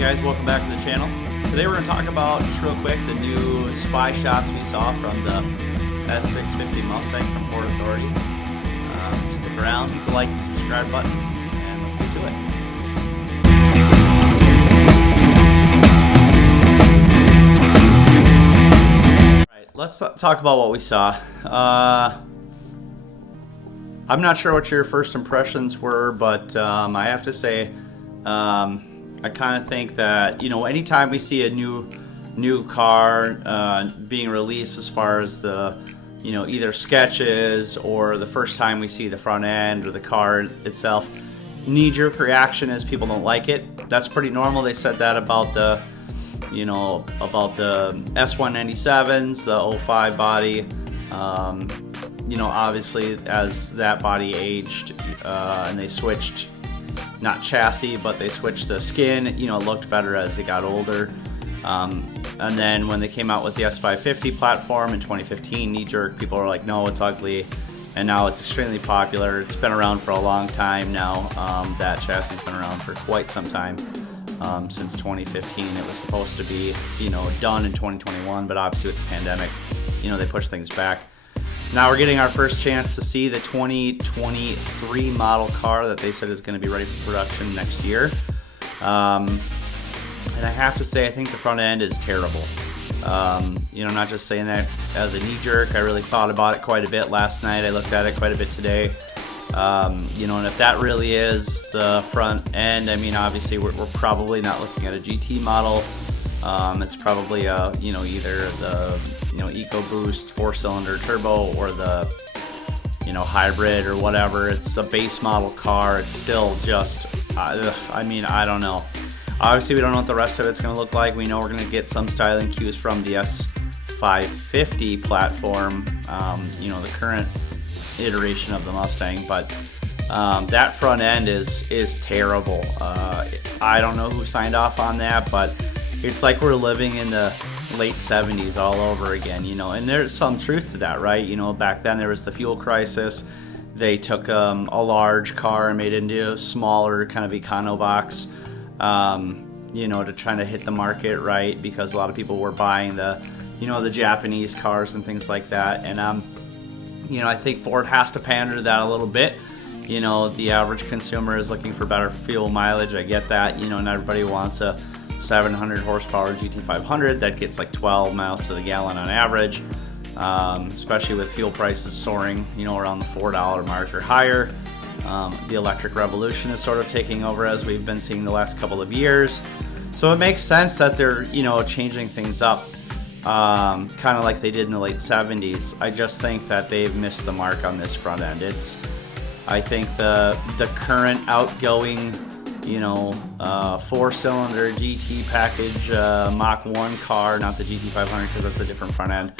Guys, welcome back to the channel. Today we're going to talk about, just real quick, the new spy shots we saw from the S650 Mustang from Port Authority. Stick around, hit the like and subscribe button, and let's get to it. Alright, let's talk about what we saw. I'm not sure what your first impressions were, but I have to say, I kind of think that, anytime we see a new car being released, as far as the, either sketches or the first time we see the front end or the car itself, knee-jerk reaction is people don't like it. That's pretty normal. They said that about the, about the S197s, the 05 body. Obviously as that body aged and they switched, not chassis, but they switched the skin, it looked better as it got older. And then when they came out with the S550 platform in 2015, knee-jerk, people were like, no, it's ugly. And now it's extremely popular. It's been around for a long time now. That chassis has been around for quite some time. Since 2015, it was supposed to be, done in 2021, but obviously with the pandemic, they pushed things back. Now we're getting our first chance to see the 2023 model car that they said is going to be ready for production next year. And I have to say, I think the front end is terrible. I'm not just saying that as a knee-jerk. I really thought about it quite a bit last night. I looked at it quite a bit today. And if that really is the front end, I mean, obviously we're probably not looking at a GT model. It's probably either the EcoBoost 4-cylinder turbo or the hybrid or whatever. It's a base model car. It's still just I don't know. Obviously we don't know what the rest of it's going to look like. We know we're going to get some styling cues from the S550 platform, the current iteration of the Mustang, but that front end is terrible. I don't know who signed off on that, but it's like we're living in the late 70s all over again, and there's some truth to that, right? Back then there was the fuel crisis. They took a large car and made it into a smaller kind of econo box, to try to hit the market, right? Because a lot of people were buying the, the Japanese cars and things like that. And, I think Ford has to pander to that a little bit. The average consumer is looking for better fuel mileage. I get that, and everybody wants a 700 horsepower GT500 that gets like 12 miles to the gallon on average, especially with fuel prices soaring, around the $4 mark or higher. The electric revolution is sort of taking over, as we've been seeing the last couple of years. So it makes sense that they're, changing things up, kind of like they did in the late 70s. I just think that they've missed the mark on this front end. I think the current outgoing 4-cylinder GT package Mach 1 car, not the GT500 because that's a different front end,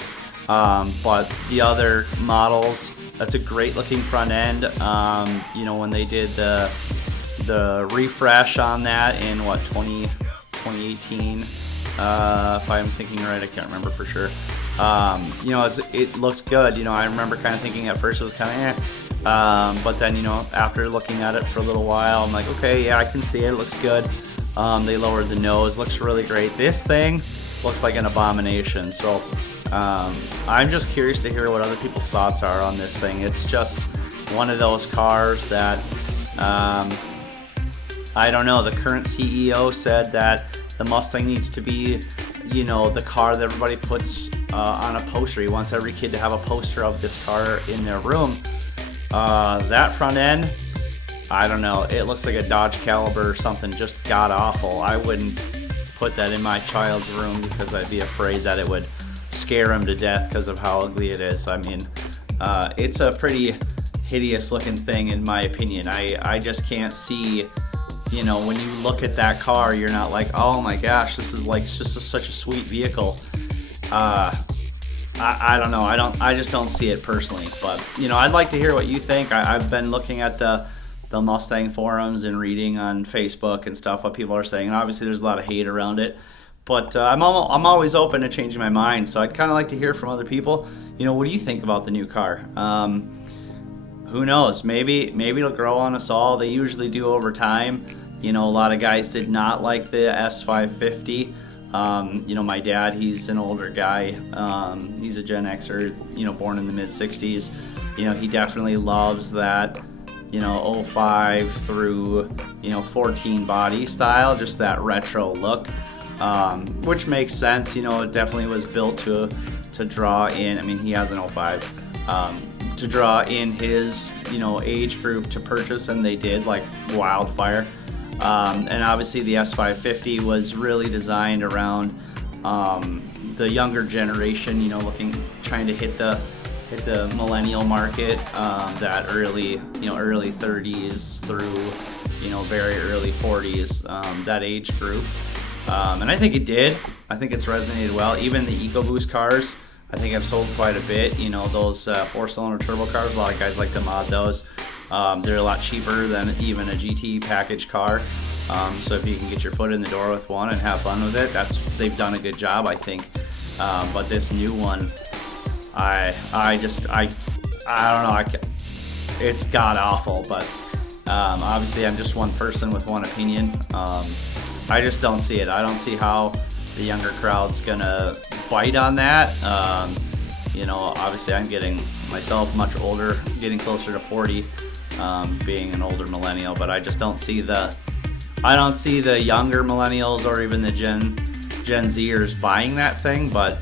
but the other models, that's a great looking front end. When they did the refresh on that in 2018, if I'm thinking right, I can't remember for sure. It looked good. I remember kind of thinking at first it was kind of but then, after looking at it for a little while, I'm like, okay, yeah, I can see it. It looks good. They lowered the nose. Looks really great. This thing looks like an abomination. So I'm just curious to hear what other people's thoughts are on this thing. It's just one of those cars that, I don't know. The current CEO said that the Mustang needs to be, the car that everybody puts on a poster. He wants every kid to have a poster of this car in their room. That front end, I don't know, it looks like a Dodge Caliber or something, just god awful. I wouldn't put that in my child's room because I'd be afraid that it would scare him to death because of how ugly it is. I mean, it's a pretty hideous looking thing in my opinion. I just can't see, when you look at that car, you're not like, oh my gosh, this is like just such a sweet vehicle. I don't know. I just don't see it personally. But I'd like to hear what you think. I've been looking at the Mustang forums and reading on Facebook and stuff what people are saying. And obviously, there's a lot of hate around it. But I'm always open to changing my mind. So I'd kind of like to hear from other people. What do you think about the new car? Who knows? Maybe it'll grow on us all. They usually do over time. You know, a lot of guys did not like the S550. You know, my dad, he's an older guy. He's a Gen Xer, you know, born in the mid 60s. You know, he definitely loves that, you know, 05 through, you know, 14 body style, just that retro look, which makes sense. You know, it definitely was built to draw in, I mean, he has an 05, to draw in his, you know, age group to purchase, and they did like wildfire. And obviously the S550 was really designed around the younger generation, you know, trying to hit the millennial market, that early 30s through, you know, very early 40s, that age group. And I think it did. I think it's resonated well. Even the EcoBoost cars, I think I've sold quite a bit. You know, those 4-cylinder turbo cars, a lot of guys like to mod those. They're a lot cheaper than even a GT package car. So if you can get your foot in the door with one and have fun with it, they've done a good job, I think. But this new one, I don't know. It's god awful. But obviously, I'm just one person with one opinion. I just don't see it. I don't see how the younger crowd's gonna bite on that. You know, obviously, I'm getting myself much older, getting closer to 40. Being an older millennial, but I just don't see the younger millennials or even the Gen Zers buying that thing. But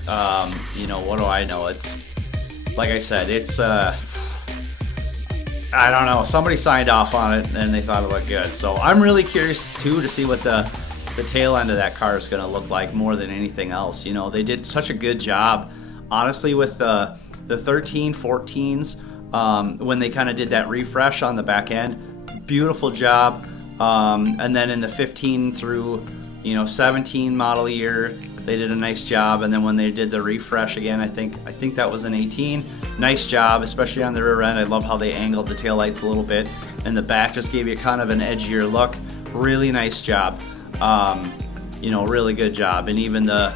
you know, what do I know? It's like I said, it's I don't know. Somebody signed off on it and they thought it looked good. So I'm really curious too to see what the tail end of that car is going to look like more than anything else. You know, they did such a good job, honestly, with the 13, 14s. When they kind of did that refresh on the back end, beautiful job. And then in the 15 through, you know, 17 model year, they did a nice job. And then when they did the refresh again, I think that was an 18. Nice job, especially on the rear end. I love how they angled the taillights a little bit, and the back just gave you kind of an edgier look. Really nice job. You know, really good job. And even the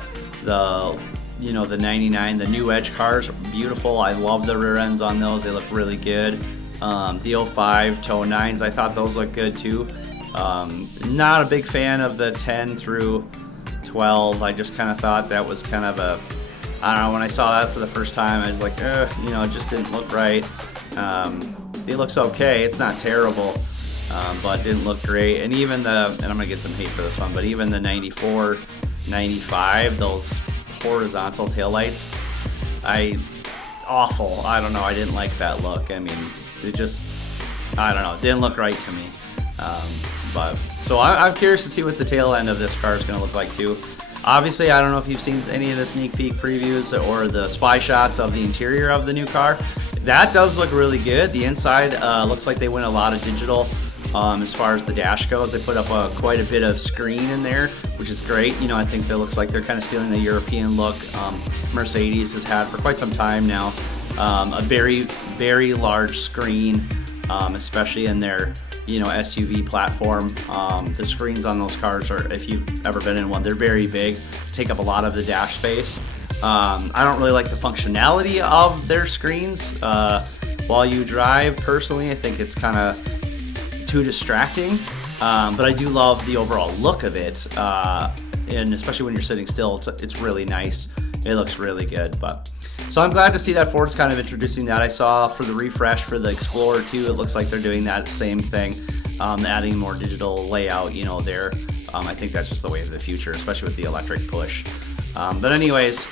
you know, the 99, the new Edge cars, beautiful. I love the rear ends on those. They look really good. The 05 to 09s, I thought those looked good too. Not a big fan of the 10 through 12. I just kind of thought that was kind of I don't know, when I saw that for the first time, I was like, you know, it just didn't look right. It looks okay. It's not terrible, but it didn't look great. And even and I'm going to get some hate for this one, but even the 94, 95, those horizontal taillights, awful. I don't know. I didn't like that look. I mean, it just, I don't know. It didn't look right to me. But so I'm curious to see what the tail end of this car is going to look like too. Obviously, I don't know if you've seen any of the sneak peek previews or the spy shots of the interior of the new car. That does look really good. The inside looks like they went a lot of digital. As far as the dash goes, they put up quite a bit of screen in there, which is great. You know, I think that looks like they're kind of stealing the European look Mercedes has had for quite some time now. A very, very large screen, especially in their, you know, SUV platform. The screens on those cars are, if you've ever been in one, they're very big, take up a lot of the dash space. I don't really like the functionality of their screens while you drive. Personally, I think it's kind of too distracting, but I do love the overall look of it, and especially when you're sitting still, it's really nice. It looks really good. But so I'm glad to see that Ford's kind of introducing that. I saw for the refresh for the Explorer too, it looks like they're doing that same thing, adding more digital layout, you know, there. I think that's just the way of the future, especially with the electric push. But anyways,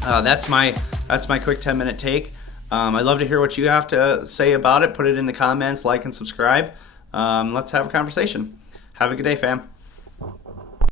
that's my quick 10-minute take. I'd love to hear what you have to say about it. Put it in the comments, like and subscribe. Let's have a conversation. Have a good day, fam.